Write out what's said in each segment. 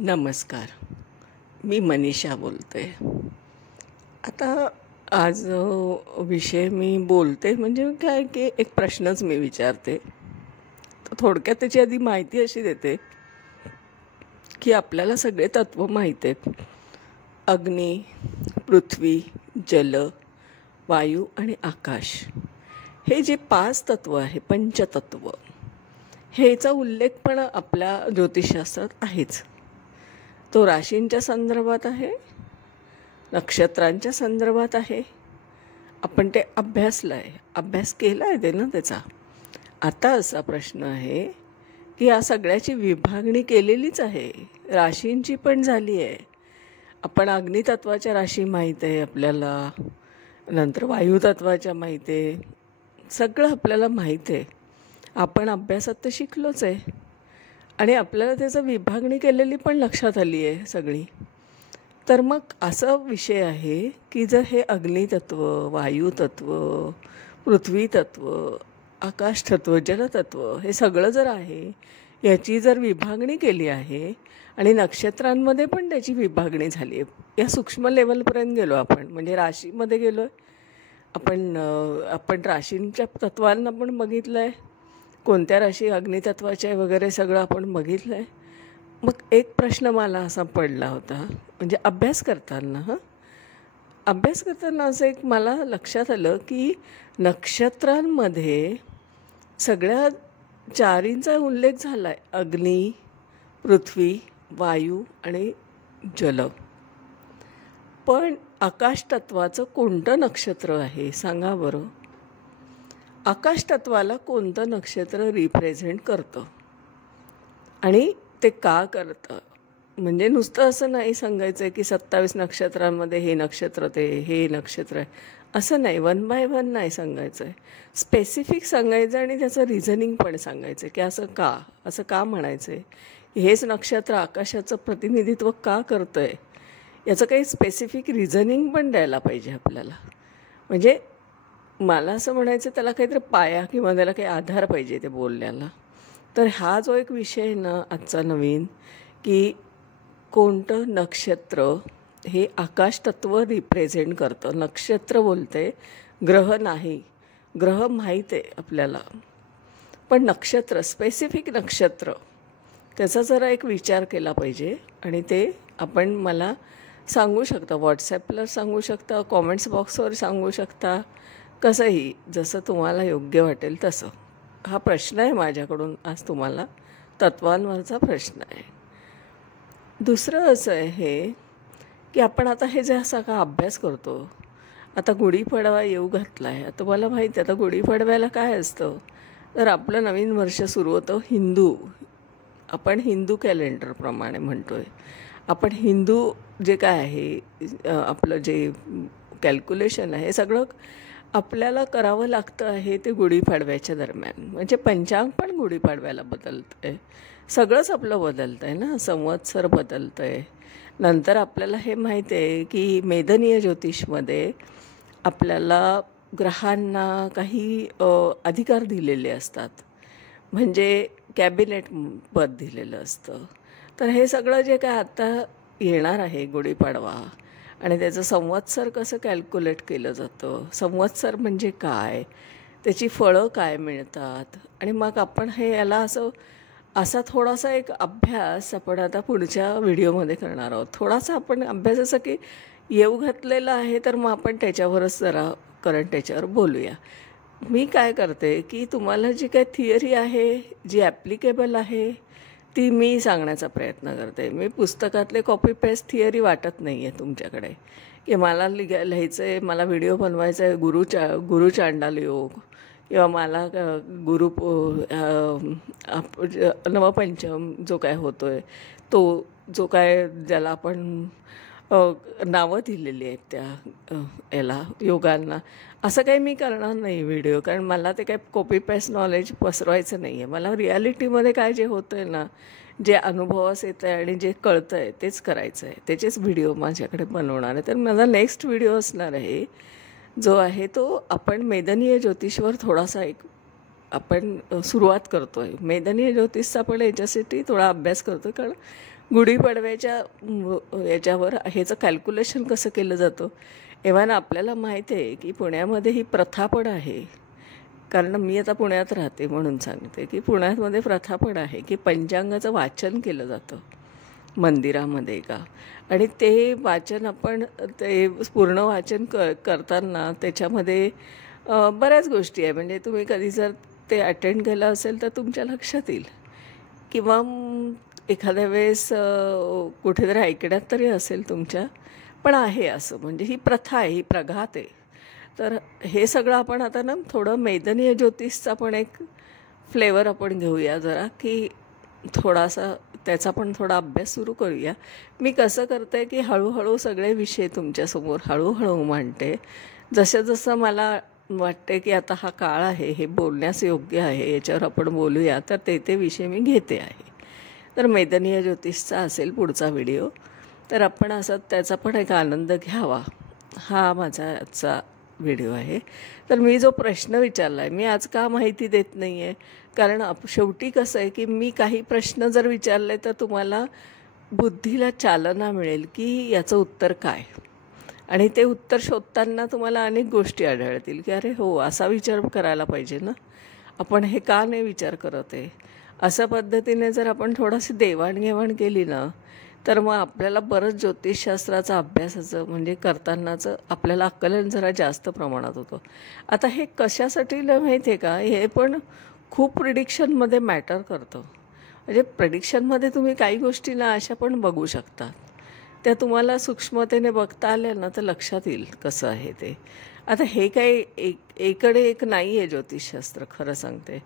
नमस्कार. मी मनीषा बोलते. आता आज विषय मी बोलते म्हणजे काय की एक प्रश्नच मी विचारते. तर थोडक्यात त्याची आधी माहिती अशी देते की आपल्याला सगळे तत्त्व माहीत आहेत. अग्नी, पृथ्वी, जल, वायू आणि आकाश हे जे 5 तत्त्व आहे, पंचतत्व, ह्याचा उल्लेख पण आपल्या ज्योतिषशास्त्रात आहेच. तो राशींच्या संदर्भात आहे, नक्षत्रांच्या संदर्भात आहे. आपण ते अभ्यास केला आहे ते ना त्याचा. आता असा प्रश्न आहे की या सगळ्याची विभागणी केलेलीच आहे, राशींची पण झाली आहे. आपण अग्नितत्वाच्या राशी माहीत आहे आपल्याला, नंतर वायुतत्वाच्या माहीत आहे, सगळं आपल्याला माहीत आहे. आपण अभ्यासात तर शिकलोच आहे आणि आपल्याला त्याचं विभागणी केलेली पण लक्षात आली आहे सगळी. तर मग असा विषय आहे की जर हे अग्नितत्व, वायुतत्व, पृथ्वीतत्व, आकाशतत्व, जलतत्व हे सगळं जर आहे, याची जर विभागणी केली आहे आणि नक्षत्रांमध्ये पण त्याची विभागणी झाली आहे, या सूक्ष्म लेवलपर्यंत गेलो आपण, म्हणजे राशीमध्ये गेलो आहे आपण राशींच्या तत्वांना पण बघितलं आहे, कोणत्या राशी अग्नितत्वाच्या वगैरे सगळं आपण बघितलं आहे. मग एक प्रश्न मला असा पडला होता, म्हणजे अभ्यास करताना असं एक मला लक्षात आलं की नक्षत्रांमध्ये सगळ्या चारींचा उल्लेख झाला आहे, अग्नी, पृथ्वी, वायू आणि जल. पण आकाशतत्वाचं कोणतं नक्षत्र आहे सांगा बरं. आकाशतत्वाला कोणतं नक्षत्र रिप्रेझेंट करतं आणि ते का करतं? म्हणजे नुसतं असं नाही सांगायचं आहे की 27 नक्षत्रांमध्ये हे नक्षत्र हे नक्षत्र आहे, असं नाही, 1 बाय 1 नाही सांगायचं आहे. स्पेसिफिक सांगायचं आणि त्याचं रिझनिंग पण सांगायचं आहे की असं का म्हणायचं आहे, हेच नक्षत्र आकाशाचं प्रतिनिधित्व का करतं आहे, याचं काही स्पेसिफिक रिझनिंग पण द्यायला पाहिजे आपल्याला. म्हणजे मला असं म्हणायचं त्याला काहीतरी पाया किंवा त्याला काही आधार पाहिजे ते बोलण्याला. तर हा जो एक विषय आहे ना आजचा नवीन, की कोणतं नक्षत्र हे आकाशतत्व रिप्रेझेंट करतं. नक्षत्र बोलते, ग्रह नाही. ग्रह माहीत आहे आपल्याला, पण नक्षत्र, स्पेसिफिक नक्षत्र, त्याचा जरा एक विचार केला पाहिजे. आणि ते आपण मला सांगू शकता, व्हॉट्सॲपला सांगू शकता, कॉमेंट्स बॉक्सवर सांगू शकता, कसंही जसं तुम्हाला योग्य वाटेल तसं. हा प्रश्न आहे माझ्याकडून आज तुम्हाला, तत्वांवरचा प्रश्न आहे. दुसरं असं आहे की आपण आता हे जे असा का अभ्यास करतो, आता गुढीपाडवा येऊ घातला आहे. आता मला माहिती आहे आता गुढीपाडव्याला काय असतं, तर आपलं नवीन वर्ष सुरू होतं आपण हिंदू कॅलेंडरप्रमाणे म्हणतो आहे. आपण हिंदू जे काय आहे आपलं जे कॅल्क्युलेशन आहे सगळं आपल्याला करावं लागतं आहे ते गुढीपाडव्याच्या दरम्यान. म्हणजे पंचांग पण गुढीपाडव्याला बदलतं आहे, सगळंच आपलं बदलतं आहे ना, संवत्सर बदलतं आहे. नंतर आपल्याला हे माहीत आहे की मेदनीय ज्योतिषमध्ये आपल्याला ग्रहांना काही अधिकार दिलेले असतात, म्हणजे कॅबिनेट पद दिलेलं असतं. तर हे सगळं जे काय आत्ता येणार आहे गुढीपाडवा, आणि त्याचं संवत्सर कसं कॅल्क्युलेट केलं जातं, संवत्सर म्हणजे काय, त्याची फळं काय मिळतात, आणि मग आपण याला असा थोडासा एक अभ्यास आपण आता पुढच्या व्हिडिओमध्ये करणार आहोत. थोडासा आपण अभ्यास असा की येऊ घातलेला आहे, तर मग आपण त्याच्यावरच जरा त्याच्यावर बोलूया. मी काय करते की तुम्हाला जी काही थिअरी आहे, जी ॲप्लिकेबल आहे, ती मी सांगण्याचा प्रयत्न करते. मी पुस्तकातले कॉपी पेस्ट थिअरी वाटत नाही आहे तुमच्याकडे, की मला लिहायचं आहे, मला व्हिडिओ बनवायचा आहे गुरुचांडाल योग, किंवा मला नवपंचम जो काय होतो आहे तो, जो काय ज्याला आपण नावं दिलेली आहेत त्या याला योगांना, असं काही मी करणार नाही व्हिडिओ, कारण मला ते काही कॉपी पेस्ट नॉलेज पसरवायचं नाही आहे. मला रिॲलिटीमध्ये काय जे होतं आहे ना, जे अनुभवास येतं आहे आणि जे कळतं आहे तेच करायचं आहे, त्याचेच व्हिडिओ माझ्याकडे बनवणार आहे. तर माझा नेक्स्ट व्हिडिओ असणार आहे जो आहे तो आपण मेदनीय ज्योतिषवर थोडासा एक आपण सुरुवात करतो आहे. मेदनीय ज्योतिषचा पण याच्यासाठी थोडा अभ्यास करतो, कारण गुढीपाडव्याच्या याच्यावर ह्याचं कॅल्क्युलेशन कसं केलं जातं. एव्हाना आपल्याला माहीत आहे की पुण्यामध्ये ही प्रथा पण आहे, कारण मी आता पुण्यात राहते म्हणून सांगते की पुण्यामध्ये प्रथा पण आहे की पंचांगाचं वाचन केलं जातं मंदिरामध्ये का. आणि ते वाचन आपण ते पूर्ण वाचन करताना त्याच्यामध्ये बऱ्याच गोष्टी आहे. म्हणजे तुम्ही कधी जर ते अटेंड केलं असेल तर तुमच्या लक्षात येईल, किंवा एखाद्या वेळेस कुठेतरी ऐकण्यात तरी असेल तुमच्या. पण आहे असं, म्हणजे ही प्रथा आहे, ही प्रघात आहे. तर हे सगळं आपण आता ना थोडं मेदनीय ज्योतिषचा पण एक फ्लेवर आपण घेऊया जरा, की थोडासा त्याचा पण थोडा अभ्यास सुरू करूया. मी कसं करते की हळूहळू सगळे विषय तुमच्यासमोर हळूहळू मांडते. जसं जसं मला वाटते की आता हा काळ आहे, हे बोलण्यास योग्य आहे, याच्यावर आपण बोलूया, तर ते विषय मी घेते आहे. तर मेदनीय ज्योतिषचा असेल पुढचा व्हिडिओ, तर आपण असं त्याचा पण एक आनंद घ्यावा, हा माझा आजचा व्हिडिओ आहे. तर मी जो प्रश्न विचारला आहे, मी आज का माहिती देत नाही आहे, कारण शेवटी कसं आहे की मी काही प्रश्न जर विचारले तर तुम्हाला बुद्धीला चालना मिळेल की याचं उत्तर काय. आणि ते उत्तर शोधताना तुम्हाला अनेक गोष्टी आढळतील की अरे हो, असा विचार करायला पाहिजे ना, आपण हे का नाही विचार करत आहे. अशा पद्धतीने जर आपण थोडीशी देवाणघेवाण केली ना, तर मग आपल्याला बरंच ज्योतिषशास्त्राचं अभ्यासाचं म्हणजे करतानाचं आपल्याला आकलन जरा जास्त प्रमाणात होतं. आता हे कशासाठी माहिती आहे का, हे पण खूप प्रिडिक्शनमध्ये मॅटर करतं. म्हणजे प्रिडिक्शनमध्ये तुम्ही काही गोष्टी ना अशा पण बघू शकता, त्या तुम्हाला सूक्ष्मतेने बघता आल्या ना तर लक्षात येईल कसं आहे ते. आता हे काही एकडे एक नाही आहे ज्योतिषशास्त्र, खरं सांगते.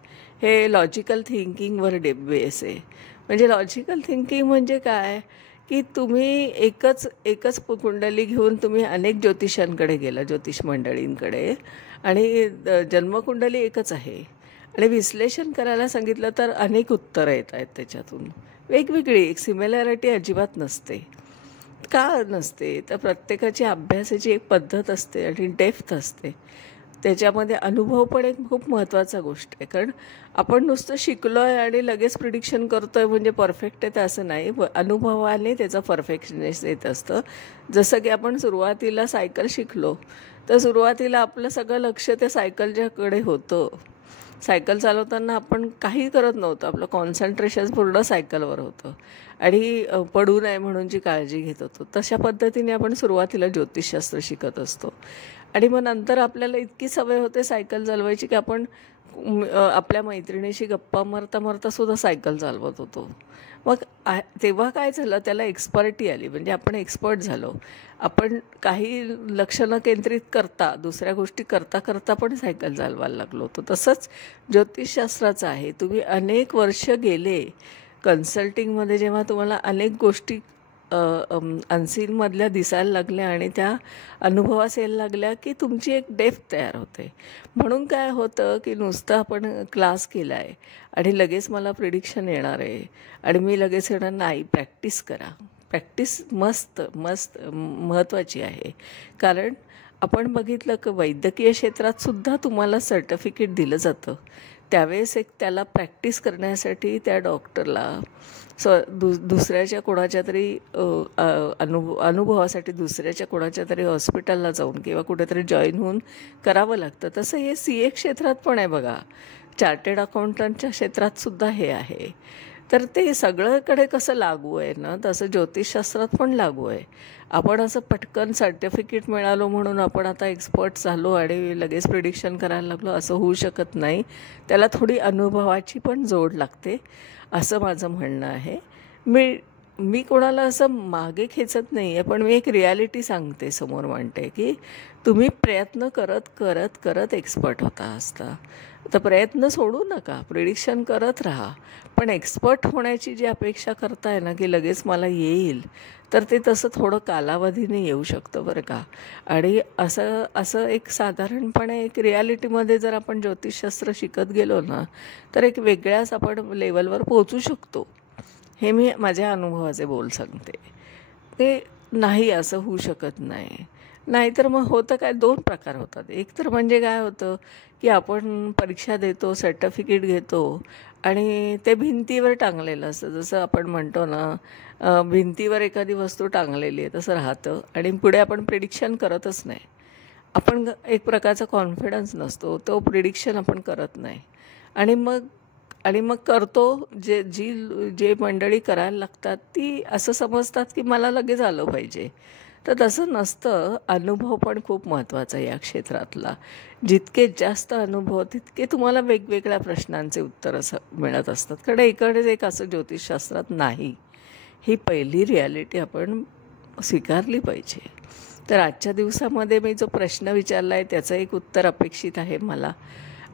हे लॉजिकल थिंकिंगवर बेस आहे. म्हणजे लॉजिकल थिंकिंग म्हणजे काय, की तुम्ही एकच कुंडली घेऊन तुम्ही अनेक ज्योतिषांकडे गेला, ज्योतिष मंडळींकडे, आणि जन्मकुंडली एकच आहे, आणि विश्लेषण करायला सांगितलं तर अनेक उत्तरं येत आहेत त्याच्यातून, वेगवेगळी. एक सिमिलॅरिटी अजिबात नसते. का नसते, तर प्रत्येकाची अभ्यासाची एक पद्धत असते आणि डेप्थ असते. त्याच्यामध्ये अनुभव पण एक खूप महत्त्वाचा गोष्ट आहे. कारण आपण नुसतं शिकलो आहे आणि लगेच प्रिडिक्शन करतो आहे म्हणजे परफेक्ट आहे, तर असं नाही. अनुभवाने त्याचं परफेक्शनेस येत असतं. जसं की आपण सुरुवातीला सायकल शिकलो, तर सुरुवातीला आपलं सगळं लक्ष त्या सायकलच्याकडे होतं. सायकल चालवताना आपण काही करत नव्हतं, आपलं कॉन्सन्ट्रेशन पूर्ण सायकलवर होतं आणि पडू नये म्हणून जी काळजी घेत होतो. तशा पद्धतीने आपण सुरुवातीला ज्योतिषशास्त्र शिकत असतो. आणि मग नंतर आपल्याला इतकी सवय होते सायकल चालवायची की आपण आपल्या मैत्रिणीशी गप्पा मारता मारता सुद्धा सायकल चालवत होतो. मग तेव्हा काय झालं, त्याला एक्सपर्टी आली, म्हणजे आपण एक्सपर्ट झालो. आपण काही लक्ष न केंद्रित करता दुसऱ्या गोष्टी करता करता पण सायकल चालवायला लागलो होतो. तसंच ज्योतिषशास्त्राचं आहे. तुम्ही अनेक वर्ष गेले कन्सल्टिंगमध्ये, जेव्हा तुम्हाला अनेक गोष्टी अनसीनमधल्या दिसायला लागल्या आणि त्या अनुभवास यायला लागल्या की तुमची एक डेप्थ तयार होते. म्हणून काय होतं की नुसतं आपण क्लास केला आहे आणि लगेच मला प्रिडिक्शन येणार आहे आणि मी लगेच येणार नाही. प्रॅक्टिस करा. प्रॅक्टिस मस्त महत्त्वाची आहे. कारण आपण बघितलं की वैद्यकीय क्षेत्रातसुद्धा तुम्हाला सर्टिफिकेट दिलं जातं. त्यावेळेस एक त्याला प्रॅक्टिस करण्यासाठी त्या डॉक्टरला दुसऱ्याच्या कोणाच्या तरी अनुभवासाठी दुसऱ्याच्या कोणाच्या तरी हॉस्पिटलला जाऊन किंवा कुठेतरी जॉईन होऊन करावं लागतं. तसं हे CA क्षेत्रात पण आहे बघा. चार्टेड अकाउंटंटच्या क्षेत्रातसुद्धा हे आहे. तर ते सगळ्याकडे कसं लागू आहे ना, तसं ज्योतिषशास्त्रात पण लागू आहे. आपण असं पटकन सर्टिफिकेट मिळालो म्हणून आपण आता एक्सपर्ट झालो आणि लगेच प्रिडिक्शन करायला लागलो असं होऊ शकत नाही. त्याला थोडी अनुभवाची पण जोड लागते, असं माझं म्हणणं आहे. मी कोणाला असं मागे खेचत नाही आहे, पण मी एक रियालिटी सांगते, समोर मांडते की तुम्ही प्रयत्न करत करत करत एक्सपर्ट होता असता. तर प्रयत्न सोडू नका, प्रिडिक्शन करत राहा. पण एक्सपर्ट होण्याची जी अपेक्षा करताय ना की लगेच मला येईल, तर ते तसं थोडं कालावधीने येऊ शकतं बरं का. आणि असं एक साधारणपणे एक रियालिटीमध्ये जर आपण ज्योतिषशास्त्र शिकत गेलो ना, तर एक वेगळ्याच आपण लेवलवर पोहोचू शकतो. हे मी माझ्या अनुभवाचे बोल सांगते. ते नाही असं होऊ शकत नाही. नाहीतर मग होतं काय, दोन प्रकार होतात. एक तर म्हणजे काय होतं की आपण परीक्षा देतो, सर्टिफिकेट घेतो आणि ते भिंतीवर टांगलेलं असतं. जसं आपण म्हणतो ना, भिंतीवर एखादी वस्तू टांगलेली आहे तसं राहतं आणि पुढे आपण प्रिडिक्शन करतच नाही. आपण एक प्रकारचा कॉन्फिडन्स नसतो, तो प्रिडिक्शन आपण करत नाही. आणि मग करतो, जे मंडळी करायला लागतात ती असं समजतात की मला लगेच आलं पाहिजे. तर तसं नसतं. अनुभव पण खूप महत्त्वाचा आहे या क्षेत्रातला. जितके जास्त अनुभव तितके तुम्हाला वेगवेगळ्या प्रश्नांचे उत्तर असं मिळत असतात. कारण इकडेच एक असं ज्योतिषशास्त्रात नाही. ही पहिली रिॲलिटी आपण स्वीकारली पाहिजे. तर आजच्या दिवसामध्ये मी जो प्रश्न विचारला आहे त्याचं एक उत्तर अपेक्षित आहे मला.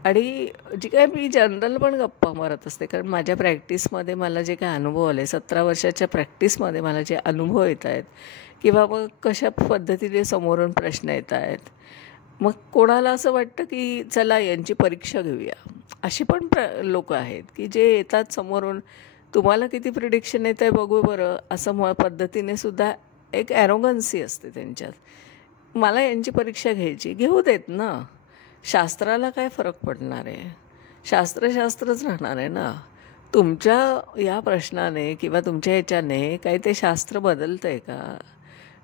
आणि जी काय मी जनरल पण गप्पा मारत असते, कारण माझ्या प्रॅक्टिसमध्ये मला जे काय अनुभव आले, 17 वर्षाच्या प्रॅक्टिसमध्ये मला जे अनुभव येत आहेत किंवा मग कशा पद्धतीने समोरून प्रश्न येत आहेत, मग कोणाला असं वाटतं की चला यांची परीक्षा घेऊया. अशी पण लोक आहेत की जे येतात समोरून, तुम्हाला किती प्रिडिक्शन येत आहे बघू बरं, असं पद्धतीने सुद्धा एक ॲरोगन्सी असते त्यांच्यात. मला यांची परीक्षा घ्यायची, घेऊ देत ना. शास्त्राला काय फरक पडणार आहे? शास्त्रच राहणार आहे ना. तुमच्या या प्रश्नाने किंवा तुमच्या ह्याच्याने काही ते शास्त्र बदलतं आहे का?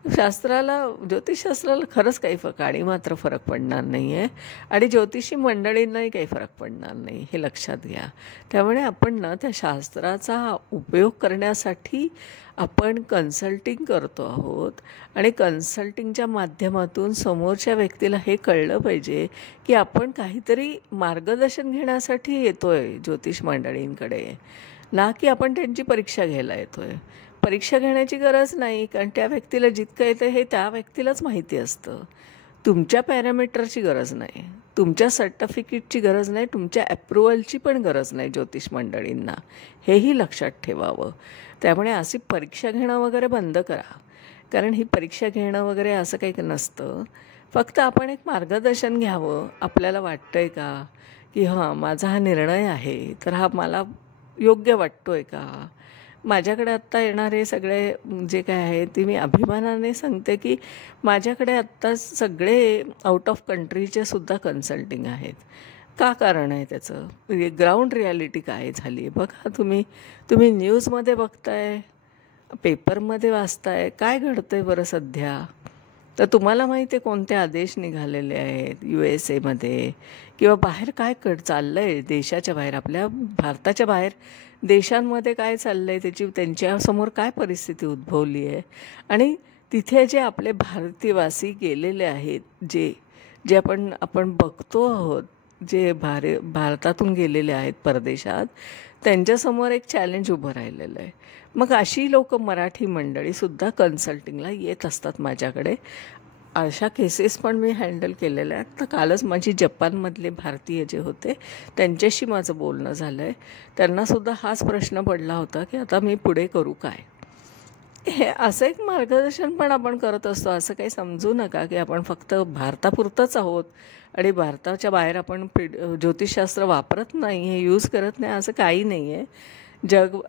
ज्योतिषशास्त्राला खरंच काही काडी मात्र फरक पडणार नाही आहे आणि ज्योतिषी मंडळींनाही काही फरक पडणार नाही, हे लक्षात घ्या. त्यामुळे आपण ना त्या शास्त्राचा उपयोग करण्यासाठी आपण कन्सल्टिंग करतो आहोत आणि कन्सल्टिंगच्या माध्यमातून समोरच्या व्यक्तीला हे कळलं पाहिजे की आपण काहीतरी मार्गदर्शन घेण्यासाठी येतो आहे ज्योतिष मंडळींकडे, ना की आपण त्यांची परीक्षा घ्यायला येतो आहे. परीक्षा घेण्याची गरज नाही, कारण त्या व्यक्तीला जितकं येतं हे त्या व्यक्तीलाच माहिती असतं. तुमच्या पॅरामीटरची गरज नाही, तुमच्या सर्टिफिकेटची गरज नाही, तुमच्या ॲप्रुव्हलची पण गरज नाही ज्योतिष मंडळींना, हेही लक्षात ठेवावं. त्यामुळे अशी परीक्षा घेणं वगैरे बंद करा, कारण ही परीक्षा घेणं वगैरे असं काही नसतं. फक्त आपण एक मार्गदर्शन घ्यावं. आपल्याला वाटतं आहे का की हां, माझा हा निर्णय आहे तर हा मला योग्य वाटतो आहे का? माझ्याकडे आत्ता येणारे सगळे जे काय आहे ते मी अभिमानाने सांगते की माझ्याकडे आत्ता सगळे आउट ऑफ कंट्रीचे सुद्धा कन्सल्टिंग आहेत. का कारण आहे त्याचं? ग्राउंड रिॲलिटी काय झाली आहे बघा. तुम्ही न्यूजमध्ये बघताय, पेपरमध्ये वाचताय, काय घडतं आहे बरं सध्या. तर तुम्हाला माहिती आहे कोणते आदेश निघालेले आहेत USA किंवा बाहेर काय चाललं आहे, देशाच्या बाहेर, आपल्या भारताच्या बाहेर देशांमध्ये काय चाललं आहे, त्यांच्यासमोर काय परिस्थिती उद्भवली आहे. आणि तिथे जे आपले भारतीयवासी गेलेले आहेत, जे आपण बघतो आहोत, जे भारतातून गेलेले आहेत परदेशात, त्यांच्यासमोर एक चॅलेंज उभं राहिलेलं आहे. मग अशी लोक मराठी मंडळीसुद्धा कन्सल्टिंगला येत असतात माझ्याकडे. अशा केसेस पण मी हँडल केलेल्या आहेत. तर कालच माझी जपानमधले भारतीय जे होते त्यांच्याशी माझं बोलणं झालं आहे. त्यांनासुद्धा हाच प्रश्न पडला होता की आता मी पुढे करू काय. हे असं एक मार्गदर्शन पण आपण करत असतो. असं काही समजू नका की आपण फक्त भारतापुरतंच आहोत आणि भारताच्या बाहेर आपण ज्योतिषशास्त्र वापरत नाही, हे यूज करत नाही, असं काही नाही आहे.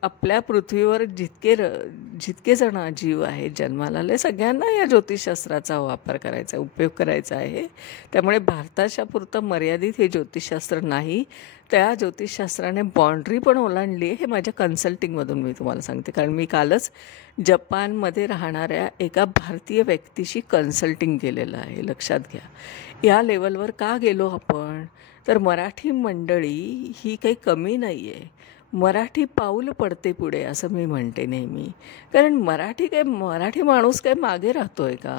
आपल्या पृथ्वीवर जितके जण जीव आहेत जन्माला आले, सगळ्यांना या ज्योतिषशास्त्राचा वापर करायचा, उपयोग करायचा आहे. त्यामुळे भारताच्या पुरतं मर्यादित हे ज्योतिषशास्त्र नाही. त्या ज्योतिषशास्त्राने बाँड्री पण ओलांडली आहे, हे माझ्या कन्सल्टिंगमधून मी तुम्हाला सांगते. कारण मी कालच जपानमध्ये राहणाऱ्या एका भारतीय व्यक्तीशी कन्सल्टिंग केलेलं आहे. लक्षात घ्या, या लेवलवर का गेलो आपण, तर मराठी मंडळी ही काही कमी नाही आहे. मराठी पाऊल पडते पुढे असं मी म्हणते नेहमी. कारण मराठी माणूस काय मागे राहतो आहे का?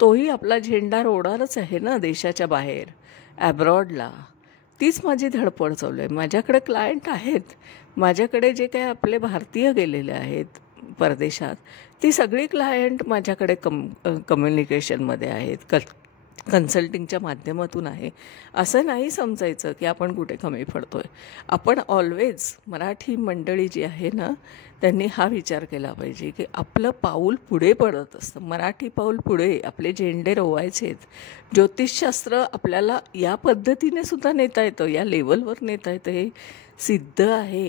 तोही आपला झेंडा रोवणारच आहे ना देशाच्या बाहेर, ॲब्रॉडला. तीच माझी धडपड चालू आहे. माझ्याकडे क्लायंट आहेत, माझ्याकडे जे काय आपले भारतीय गेलेले आहेत परदेशात, ती सगळी क्लायंट माझ्याकडे कम्युनिकेशनमध्ये आहेत, कन्सल्टिंगच्या माध्यमातून आहे. असं नाही समजायचं की आपण कुठे कमी पडतो आहे. आपण ऑलवेज, मराठी मंडळी जी आहे ना, त्यांनी हा विचार केला पाहिजे की आपलं पाऊल पुढे पडत असतं. मराठी पाऊल पुढे, आपले झेंडे रोवायचे आहेत. ज्योतिषशास्त्र आपल्याला या पद्धतीने सुद्धा नेता येतं, या लेवलवर नेता येतं, हे सिद्ध आहे.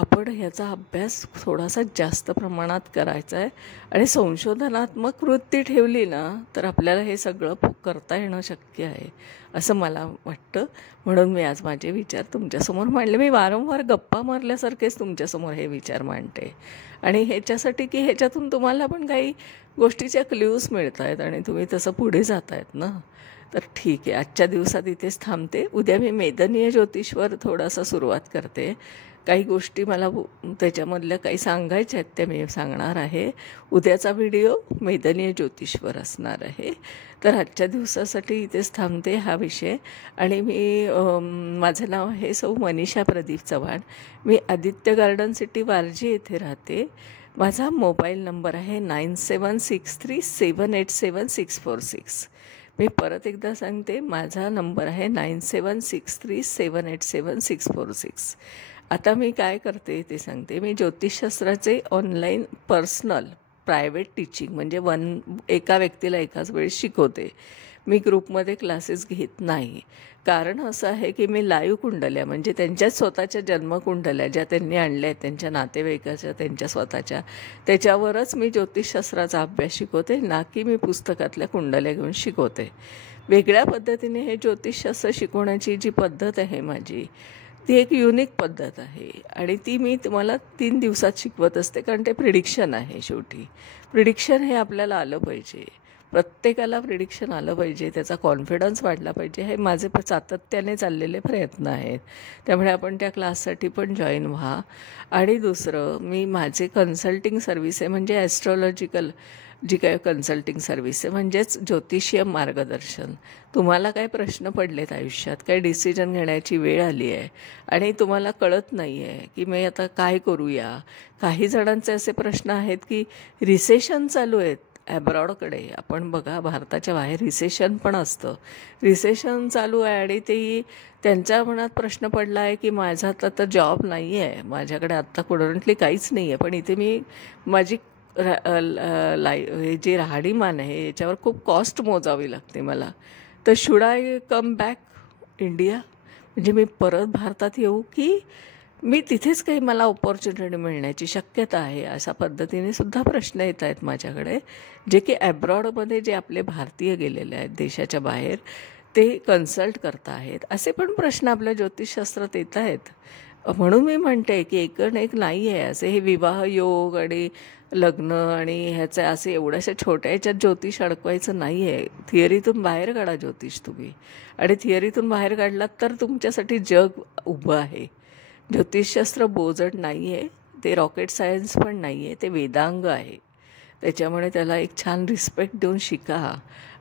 आपण ह्याचा अभ्यास थोडासा जास्त प्रमाणात करायचा आहे आणि संशोधनात्मक वृत्ती ठेवली ना तर आपल्याला हे सगळं करता येणं शक्य आहे असं मला वाटतं. म्हणून मी आज माझे विचार तुमच्यासमोर मांडले. मी वारंवार गप्पा मारल्यासारखेच तुमच्यासमोर हे विचार मांडते आणि ह्याच्यासाठी की ह्याच्यातून तुम्हाला पण काही गोष्टीच्या क्ल्यूज मिळत आहेत आणि तुम्ही तसं पुढे जात आहेत ना. तर ठीक आहे, आजच्या दिवसात इथेच थांबते. उद्या मी मेदनीय ज्योतिषवर थोडासा सुरुवात करते. काही गोष्टी मला त्याच्यामधल्या काही सांगायच्या आहेत त्या मी सांगणार आहे. उद्याचा व्हिडिओ मेदनीय ज्योतिषवर असणार आहे. तर आजच्या दिवसासाठी इथेच थांबते हा विषय. आणि माझं नाव आहे सौ मनीषा प्रदीप चव्हाण. मी आदित्य गार्डन सिटी वारजी येथे राहते. माझा मोबाईल नंबर आहे 9763787646. मी परत एकदा सांगते, माझा नंबर आहे 9763787646. आता मी काय करते ते सांगते. मी ज्योतिषशास्त्राचे ऑनलाईन पर्सनल प्रायव्हेट टीचिंग म्हणजे एका व्यक्तीला एकाच वेळेस शिकवते. मी ग्रुपमध्ये क्लासेस घेत नाही. कारण असं आहे की मी लाईव्ह कुंडल्या म्हणजे त्यांच्याच स्वतःच्या जन्मकुंडल्या ज्या त्यांनी आणल्या आहेत त्यांच्या नातेवाईकाच्या त्यांच्या स्वतःच्या, त्याच्यावरच मी ज्योतिषशास्त्राचा अभ्यास शिकवते, ना की मी पुस्तकातल्या कुंडल्या घेऊन शिकवते. वेगळ्या पद्धतीने हे ज्योतिषशास्त्र शिकवण्याची जी पद्धत आहे माझी, ती एक युनिक पद्धत आहे आणि ती मी तुम्हाला 3 दिवसात शिकवत असते. कारण ते प्रिडिक्शन आहे. शेवटी प्रिडिक्शन हे आपल्याला आलं पाहिजे. प्रत्येकाला प्रिडिक्शन आलं पाहिजे, त्याचा कॉन्फिडन्स वाढला पाहिजे. हे माझे सातत्याने चाललेले प्रयत्न आहेत. त्यामुळे आपण त्या क्लाससाठी पण जॉईन व्हा. आणि दुसरं, मी माझे कन्सल्टिंग सर्व्हिस आहे म्हणजे ॲस्ट्रॉलॉजिकल जी काय कन्सल्टिंग सर्व्हिस आहे म्हणजेच ज्योतिषीय मार्गदर्शन. तुम्हाला काय प्रश्न पडलेत आयुष्यात, काही डिसिजन घेण्याची वेळ आली आहे आणि तुम्हाला कळत नाही आहे की मी आता काय करूया. काही जणांचे असे प्रश्न आहेत की रिसेशन चालू आहेत ॲब्रॉडकडे. आपण बघा, भारताच्या बाहेर रिसेशन पण असतं. रिसेशन चालू आहे आणि त्यांच्या मनात प्रश्न पडला आहे की माझा आता जॉब नाही आहे, माझ्याकडे आत्ता करंटली काहीच नाही आहे, पण इथे मी माझी हे जे राहणीमान आहे याच्यावर खूप कॉस्ट मोजावी लागते मला. तर should I come back India, म्हणजे मी परत भारतात येऊ की मी तिथेच काही मला ऑपॉर्च्युनिटी मिळण्याची शक्यता आहे, अशा पद्धतीने सुद्धा प्रश्न येत आहेत माझ्याकडे. जे की ॲब्रॉडमध्ये जे आपले भारतीय गेलेले आहेत देशाच्या बाहेर ते कन्सल्ट करता आहेत, असे पण प्रश्न आपल्या ज्योतिषशास्त्रात येत आहेत. म्हणून मी म्हणते की एक नाही आहे असे हे विवाह योग आणि लग्न आणि ह्याचं असे एवढ्याशा छोट्या ह्याच्यात ज्योतिष अडकवायचं नाही आहे. थिअरीतून बाहेर काढा ज्योतिष तुम्ही, आणि थिअरीतून बाहेर काढलात तर तुमच्यासाठी जग उभं आहे. ज्योतिषशास्त्र बोजड नाही आहे, ते रॉकेट सायन्स पण नाही आहे, ते वेदांग आहे. त्याच्यामुळे त्याला एक छान रिस्पेक्ट देऊन शिका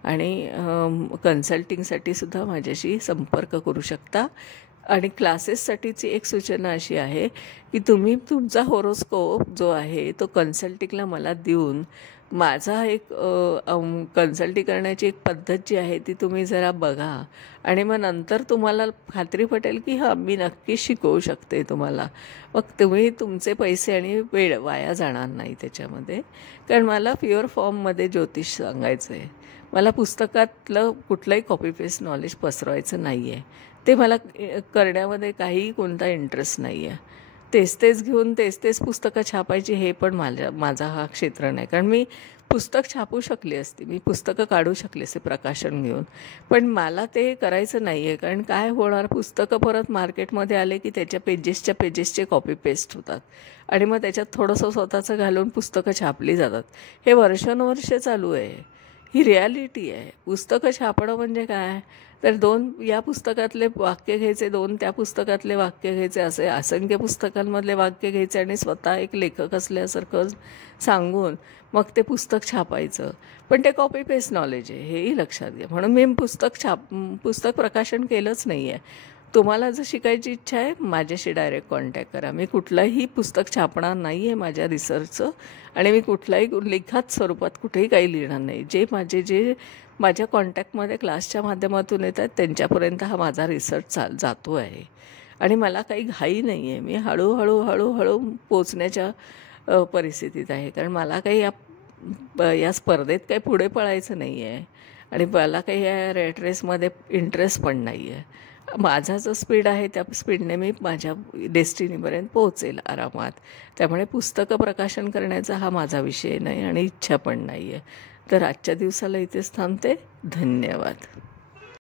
आणि कन्सल्टिंगसाठी सुद्धा माझ्याशी संपर्क करू शकता. आणि क्लासेससाठीची एक सूचना अशी आहे की तुम्ही तुमचा होरोस्कोप जो आहे तो कन्सल्टिंगला मला देऊन माझा एक कन्सल्टिंग करण्याची एक पद्धत जी आहे ती तुम्ही जरा बघा आणि मग नंतर तुम्हाला खात्री पटेल की हां मी नक्कीच शिकवू शकते तुम्हाला. मग तुम्ही तुमचे पैसे आणि वेळ वाया जाणार नाही त्याच्यामध्ये. कारण मला प्युअर फॉर्ममध्ये ज्योतिष सांगायचं आहे. मला पुस्तकातलं कुठलंही कॉपी पेस्ट नॉलेज पसरवायचं नाही आहे. ते मला करण्यामध्ये काही कोणता इंटरेस्ट नाही आहे. तेच घेऊन तेच पुस्तकं छापायची हे पण माझा हा क्षेत्र नाही. कारण मी पुस्तक छापू शकली असती, मी पुस्तकं काढू शकले असते प्रकाशन घेऊन, पण मला ते करायचं नाही आहे. कारण काय होणार, पुस्तकं परत मार्केटमध्ये आले की त्याच्या पेजेसचे कॉपी पेस्ट होतात आणि मग त्याच्यात थोडंसं स्वतःचं घालून पुस्तकं छापली जातात. हे वर्षानुवर्षे चालू आहे. ही रियालिटी आहे. पुस्तकं छापणं म्हणजे काय, तर 2 या पुस्तकातले वाक्य घ्यायचे, 2 त्या पुस्तकातले वाक्य घ्यायचे, असे असंख्य पुस्तकांमधले वाक्य घ्यायचे आणि स्वतः एक लेखक असल्यासारखं सांगून मग ते पुस्तक छापायचं. पण ते कॉपी पेस्ट नॉलेज आहे, हेही लक्षात घ्या. म्हणून मी पुस्तक प्रकाशन केलंच नाही आहे. तुम्हाला जर शिकायची इच्छा आहे माझ्याशी डायरेक्ट कॉन्टॅक्ट करा. मी कुठलंही पुस्तक छापणार नाही आहे माझ्या रिसर्चचं आणि मी कुठल्याही लिखात स्वरूपात कुठेही काही लिहिणार नाही. जे माझ्या कॉन्टॅक्टमध्ये क्लासच्या माध्यमातून येतात त्यांच्यापर्यंत हा माझा रिसर्च जातो आहे आणि मला काही घाई नाही आहे. मी हळूहळू पोचण्याच्या परिस्थितीत आहे. कारण मला काही या स्पर्धेत काही पुढे पळायचं नाही आहे आणि मला काही या रेट रेसमध्ये इंटरेस्ट पण नाही आहे. माझा जो स्पीड आहे त्या स्पीडने मी माझ्या डेस्टिनीपर्यंत पोहोचेल आरामात. त्यामुळे पुस्तकं प्रकाशन करण्याचा हा माझा विषय नाही आणि इच्छा पण नाही आहे. तर आजच्या दिवसाला इथेच थांबते. धन्यवाद.